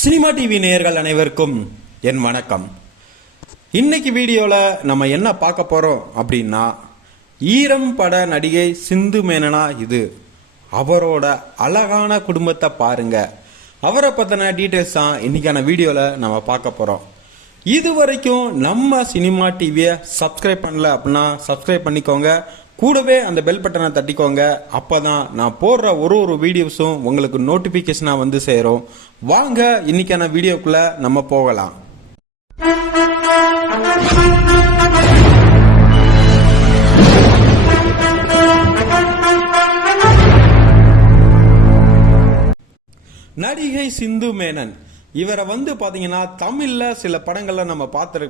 Cinema TV நேயர்கள் அனைவருக்கும் என் வணக்கம். இன்னைக்கு வீடியோவில் நம்ம என்ன பார்க்க போகிறோம் அப்படின்னா, ஈரம் பட நடிகை சிந்து மேனனா இது. அவரோட அழகான குடும்பத்தை பாருங்க. அவரை பற்றின டீட்டெயில்ஸ் தான் இன்னைக்கான வீடியோவில் நம்ம பார்க்க போகிறோம். இது வரைக்கும் நம்ம சினிமா டிவியை சப்ஸ்கிரைப் பண்ணல அப்படின்னா சப்ஸ்கிரைப் பண்ணிக்கோங்க. கூடவே அந்த பெல் பட்டனை தட்டிக்கோங்க. அப்பதான் நான் போடுற ஒரு வீடியோஸும் உங்களுக்கு நோட்டிபிகேஷனா வந்து சேரும். வாங்க இன்னைக்கான வீடியோக்குள்ள நம்ம போகலாம். நடிகை சிந்து மேனன் இவரை வந்து பாத்தீங்கன்னா தமிழ்ல சில படங்கள்ல நம்ம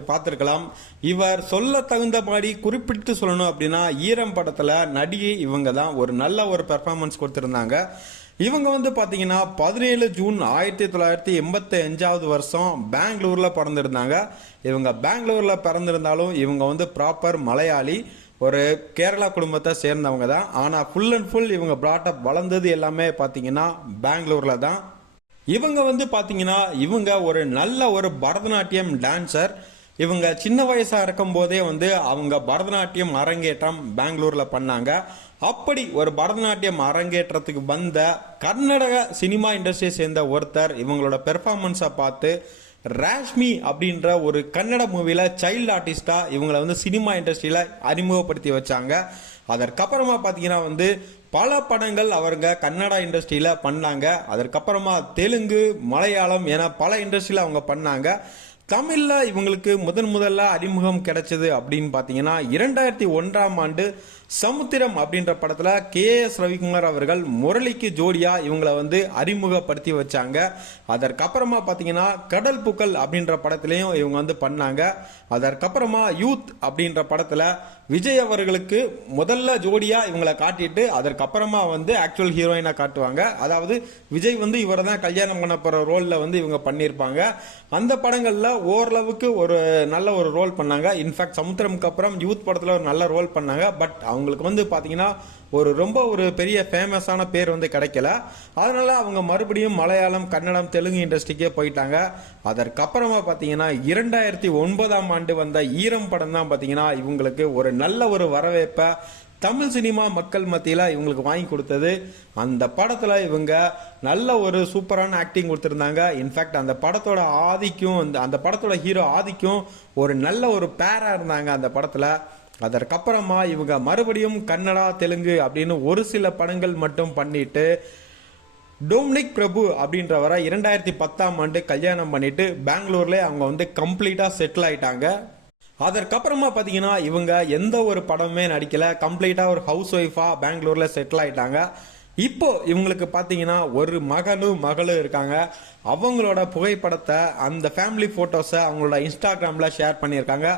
பார்த்திருக்கலாம். இவர் சொல்ல தகுந்த மாதிரி குறிப்பிட்டு சொல்லணும் அப்படின்னா, ஈரம் படத்துல நடிகை இவங்க தான் ஒரு நல்ல ஒரு பெர்ஃபார்மன்ஸ் கொடுத்திருந்தாங்க. இவங்க வந்து பாத்தீங்கன்னா 17 ஜூன் 1985 வருஷம் பெங்களூர்ல பிறந்திருந்தாங்க. இவங்க பெங்களூர்ல பிறந்திருந்தாலும் இவங்க வந்து ப்ராப்பர் மலையாளி, ஒரு கேரளா குடும்பத்தை சேர்ந்தவங்க தான். ஆனா ஃபுல் அண்ட் ஃபுல் இவங்க பிராட்டப் வளர்ந்தது எல்லாமே பாத்தீங்கன்னா பெங்களூர்ல தான். இவங்க வந்து பாத்தீங்கன்னா இவங்க ஒரு நல்ல ஒரு பரதநாட்டியம் டான்சர். இவங்க சின்ன வயசா இருக்கும் போதே வந்து அவங்க பரதநாட்டியம் அரங்கேற்றம் பெங்களூர்ல பண்ணாங்க. அப்படி ஒரு பரதநாட்டியம் அரங்கேற்றத்துக்கு வந்த கர்நாடக சினிமா இண்டஸ்ட்ரியை சேர்ந்த ஒருத்தர் இவங்களோட பெர்ஃபார்மன்ஸை பார்த்து ராஷ்மி அப்படின்ற ஒரு கன்னட மூவில சைல்டு ஆர்டிஸ்டா இவங்களை வந்து சினிமா இண்டஸ்ட்ரியில அறிமுகப்படுத்தி வச்சாங்க. அதற்கப்புறமா பாத்தீங்கன்னா வந்து பல படங்கள் அவங்க கன்னடா இண்டஸ்ட்ரியில பண்ணாங்க. அதற்கப்புறமா தெலுங்கு, மலையாளம் என பல இண்டஸ்ட்ரியில அவங்க பண்ணாங்க. தமிழ்ல இவங்களுக்கு முதல்ல அறிமுகம் கிடைச்சது அப்படின்னு பாத்தீங்கன்னா 2001ஆம் ஆண்டு சமுத்திரம் அப்படின்ற படத்துல KS ரவிக்குமார் அவர்கள் முரளிக்கு ஜோடியா இவங்களை வந்து அறிமுகப்படுத்தி வச்சாங்க. அதற்கப்புறமா பாத்தீங்கன்னா கடல் புக்கல் அப்படின்ற படத்திலையும் இவங்க வந்து பண்ணாங்க. அதற்கப்புறமா யூத் அப்படின்ற படத்துல விஜய் அவர்களுக்கு முதல்ல ஜோடியா இவங்களை காட்டிட்டு அதற்கப்புறமா வந்து ஆக்சுவல் ஹீரோயினா காட்டுவாங்க. அதாவது விஜய் வந்து இவரை தான் கல்யாணம் பண்ண போற ரோல்ல வந்து இவங்க பண்ணிருப்பாங்க. அந்த படங்கள்ல ஓரளவுக்கு ஒரு நல்ல ஒரு ரோல் பண்ணாங்க. இன்ஃபேக்ட் சமுத்திரமுக்கு அப்புறம் யூத் படத்துல ஒரு நல்ல ரோல் பண்ணாங்க. பட் அவங்களுக்கு வந்து பாத்தீங்கன்னா ரொம்ப ஒரு பெரிய ஃபேமஸான பேர் வந்து கிடைக்கல. அதனால அவங்க மறுபடியும் மலையாளம், கன்னடம், தெலுங்கு இண்டஸ்ட்ரிக்கே போயிட்டாங்க. அதற்கப்புறமா பாத்தீங்கன்னா 2009ஆம் ஆண்டு வந்த ஈரம் படம் தான் பாத்தீங்கன்னா இவங்களுக்கு ஒரு நல்ல ஒரு வரவேற்பை தமிழ் சினிமா மக்கள் மத்தியில இவங்களுக்கு வாங்கி கொடுத்தது. அந்த படத்துல இவங்க நல்ல ஒரு சூப்பரான ஆக்டிங் கொடுத்திருந்தாங்க. இன்ஃபேக்ட் அந்த படத்தோட ஆதிக்கும் அந்த படத்தோட ஹீரோ ஆதிக்கும் ஒரு நல்ல ஒரு பேரா இருந்தாங்க அந்த படத்துல. அதற்கப்புறமா இவங்க மறுபடியும் கன்னடா, தெலுங்கு அப்படின்னு ஒரு சில படங்கள் மட்டும் பண்ணிட்டு டொமினிக் பிரபு அப்படின்றவரை 2010ஆம் ஆண்டு கல்யாணம் பண்ணிட்டு பெங்களூர்ல அவங்க வந்து கம்ப்ளீட்டா செட்டில் ஆயிட்டாங்க. அதற்கப்புறமா பாத்தீங்கன்னா இவங்க எந்த ஒரு படமே நடிக்கல, கம்ப்ளீட்டா ஒரு ஹவுஸ் ஒய்ஃபா பெங்களூர்ல செட்டில் ஆயிட்டாங்க. இப்போ இவங்களுக்கு பாத்தீங்கன்னா ஒரு மகளும் இருக்காங்க. அவங்களோட புகைப்படத்தை, அந்த ஃபேமிலி போட்டோஸை அவங்களோட இன்ஸ்டாகிராம்ல ஷேர் பண்ணியிருக்காங்க.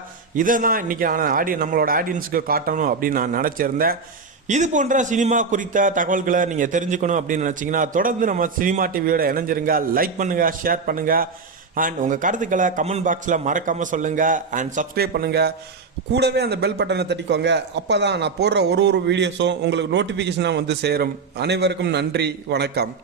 இதை தான் இன்னைக்கு நம்மளோட ஆடியன்ஸுக்கு காட்டணும் அப்படின்னு நான் நினைச்சிருந்தேன். இது போன்ற சினிமா குறித்த தகவல்களை நீங்க தெரிஞ்சுக்கணும் அப்படின்னு நினைச்சீங்கன்னா தொடர்ந்து நம்ம சினிமா டிவியோட இணைஞ்சிருங்க. லைக் பண்ணுங்க, ஷேர் பண்ணுங்க, அண்ட் உங்க கருத்துக்களை கமெண்ட் பாக்ஸ்ல மறக்காம சொல்லுங்க. அண்ட் சப்ஸ்கிரைப் பண்ணுங்க. கூடவே அந்த பெல் பட்டனை தட்டிக்கோங்க. அப்பதான் நான் போடுற ஒரு வீடியோஸும் உங்களுக்கு நோட்டிபிகேஷனா வந்து சேரும். அனைவருக்கும் நன்றி, வணக்கம்.